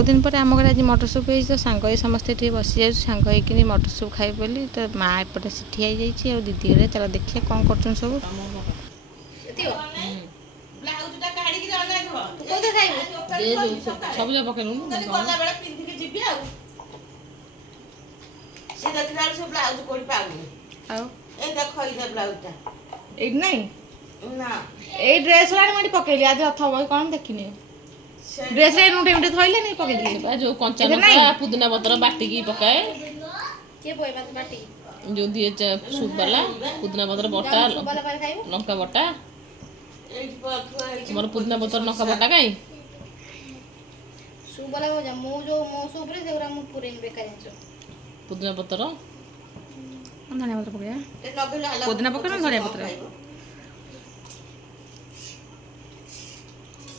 बहुत दिन पर आम घर आज मटर सूप हो तो सांग समस्ते ये बसी जाए सांग होकर मटर सूप खाई बोली तो माँ एपटे सिठी आई जाइए और दीदी घरे चल देखिए कौन कर सब ସବୁଜ ପକେଇଲୁ এই ড্রেস পକେଇଲି ଆଜି ଅଥବ କଣ ଦେଖିନି ଡ୍ରେସ ରେ ନୁଟେ ନୁଟେ ଥଇଲେ ନି ପକେଇଲି ଯୋଉ କଞ୍ଚା ଲଙ୍କା ପୁଦିନା ପତ୍ର ବାଟିକି ପକାଏ କିଏ ପଇବା ତ ବାଟି ଯୋଉ ଦିଏ ସୁପ୍ ବାଲା ପୁଦିନା ପତ୍ର ବଟା ଲଙ୍କା ବଟା ମୋର ପୁଦିନା ପତ୍ର ଲଙ୍କା ବଟା କାଇଁ ସୁପ୍ ବାଲା ଭଜା ମୁଁ ଯୋଉ ମୋ ସୁପ୍ ରେ ସେଗୁରା ମୁଁ ପୁରେନି ବେକାର ଜିନିଷ ପୁଦିନା ପତ୍ର ଧନିଆ ପତ୍ର ପକେଇବା ପୁଦିନା ପକେଇବା ଧନିଆ ପତ୍ର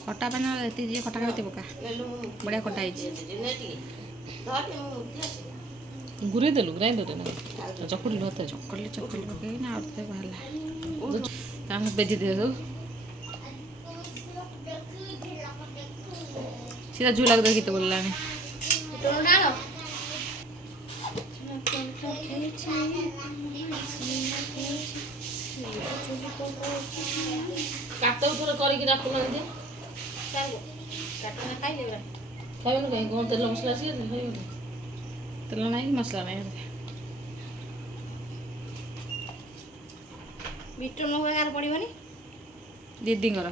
खटा पानी एति जे खटा खाते पका बढ़िया खटा है गुरे देलु ग्राइंडर रे ना चकुली होता चकुली चकुली पके ना और ते बाहला तान बेजी दे दो सीधा झूला लग दे तो बोलला ने तो डालो काटो थोड़ा करी कि रखु ना दे काटना खाई लेबा खाइबे नहीं कौन तेल मसला सी खाइबे तेल नहीं मसला नहीं बिटो न होगा पड़िबनी दीदी घर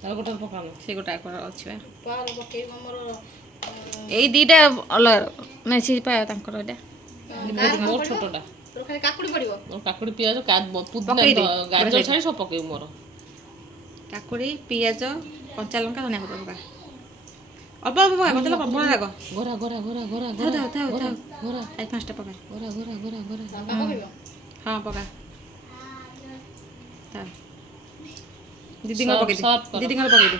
तार गोटा पकालो से गोटा कर अछि पाल पके हमर एई दीटा अलग नहीं सी पाया तांकर एटा मोर छोटोटा तो खाली काकुड़ी पड़िबो काकुड़ी पियाज पुदिना गाजर छाड़ी सब पके मोर काकुड़ी पियाज कंचा लंका धनिया पत्र पका अल्प अल्प पका मतलब प्रबल राग गोरा गोरा गोरा गोरा था था था था गोरा चार पांचटा पका गोरा गोरा गोरा गोरा बाबा पकेबो हाँ पका था दीदी घर पके दीदी घर पके दे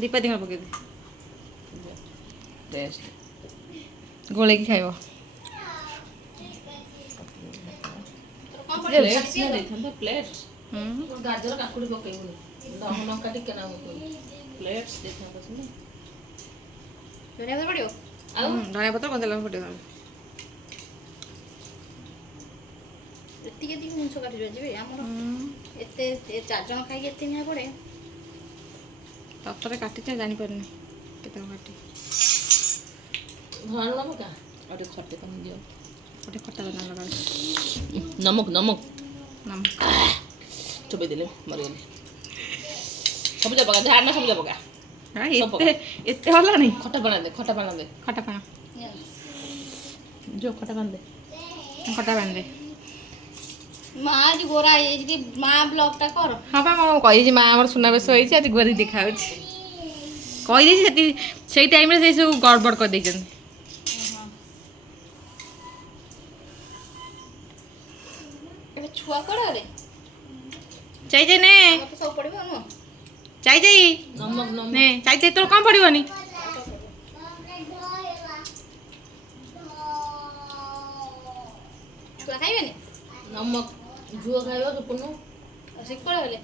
दीपा दी घर पके दे बेस्ट गोले की खाइबो प्लेट्स गाजर काकुड़ी पकेबुनी लंका टिके ना प्लेट्स देखा पसंद धनिया पत्र पड़िबो धनिया पत्र कंचा लंका पके एति केति जिनिस काटि जाबे हमर एते चार जण खाइ एति निहा पड़े ततरे काटी छ जानि परनी केते काटी भाण ना पका और खट्टे कम दियो ओटे खट्टा बना लगा नमक नमक नम चुबे दिले मरिगले सब जा पका झाड़ ना सब जा पका हां एते एते होला नहीं खट्टा बना दे खट्टा पाना जो खट्टा बना दे माँ जी गोरा है जी माँ ब्लॉग टा कर हाँ पा मैं कही माँ आम सुनावेश होती आज गोरी देखा कहीदे से टाइम से सब गड़बड़ कर दे छुआ कड़ा रे चाहिए ने तो सब पड़िबो न चाहिए नमक नमक ने चाहिए तो कम पड़ोनी छुआ खाइबे नमक झुआ खाइबो तो पुनु सिक पड़े बोले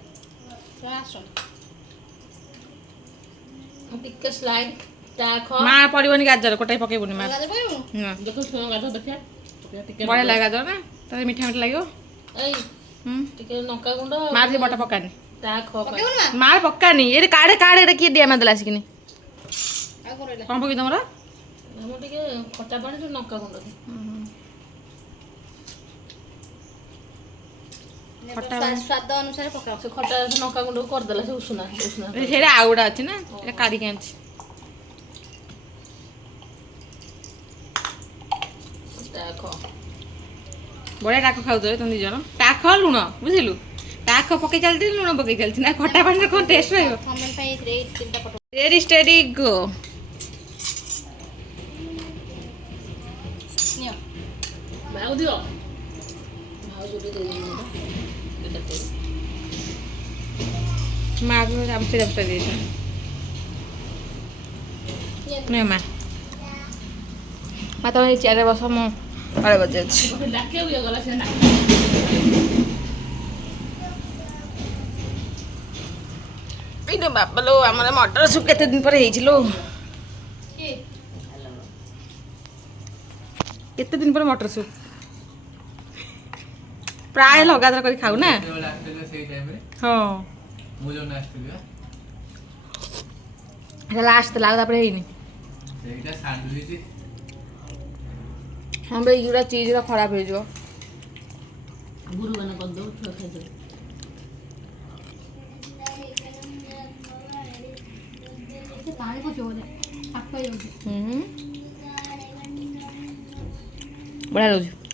तो आसो टिके स्लाइड ता ख माँ पड़ोनी गाजर कोटाई पकेबुनी माँ गाजर पड़िबो देखो सुनो गाजर देखिया टिके बढ़िया लगे गाजर ना तो मीठा मीठा लगे एई टिके लंका गुंड मार से बटा पकानी ता ख पकेबो ना मार पकानी ये काड़े काड़े किए दिया मैं दला सिकनी आ करैला कौन पकी तुमरा हम टिके खट्टा पानी जो लंका गुंड खट्टा स्वाद अनुसार पकाओ से खट्टा लंका गुंड कर देला से उष्णा उष्णा हेरा आउडा अछि ना ए काडी के अछि ता ख बढ़िया टाक खाऊ तुम दी जन टाक लुण बुझिलु टाक पके चलती लुण पके चलती ना खट्टा पानी कौन टेस्ट रहिबो थंबनेल पे रे तीनटा फोटो रेडी स्टेडी गो नियो माउ दियो माउ जोटे दे दियो माँ को आमचे जब दे नहीं माँ तो चेयर बस मु अरे बजे डाके हुए गला से ना ଏଇଟା ବାପା ଲୋ ଆମର ମଟର ସୁପ୍ କେତେ ଦିନ ପରେ ହେଇଛି ଲୋ କେତେ ଦିନ ପରେ ମଟର ସୁପ୍ ପ୍ରାୟ ଲଗାତାର କରି ଖାଉ ନା ହଁ ଲାଷ୍ଟ ଥିଲା ଆଉ ତାପରେ ହେଇନି ହଁ ଭାଇ ଏଗୁଡ଼ା ଚିଜ୍ର ଖରାପ ହେଇଯିବ ଗୁରୁବାନ କରିଦେବୁ ଛୁଆ ଖାଇଦେବୁ ପାଣି ପଶିବ ବୋଧେ ପାଖ ହେଇଯାଉଛି ବଢ଼ିଆ ଲାଗୁଛି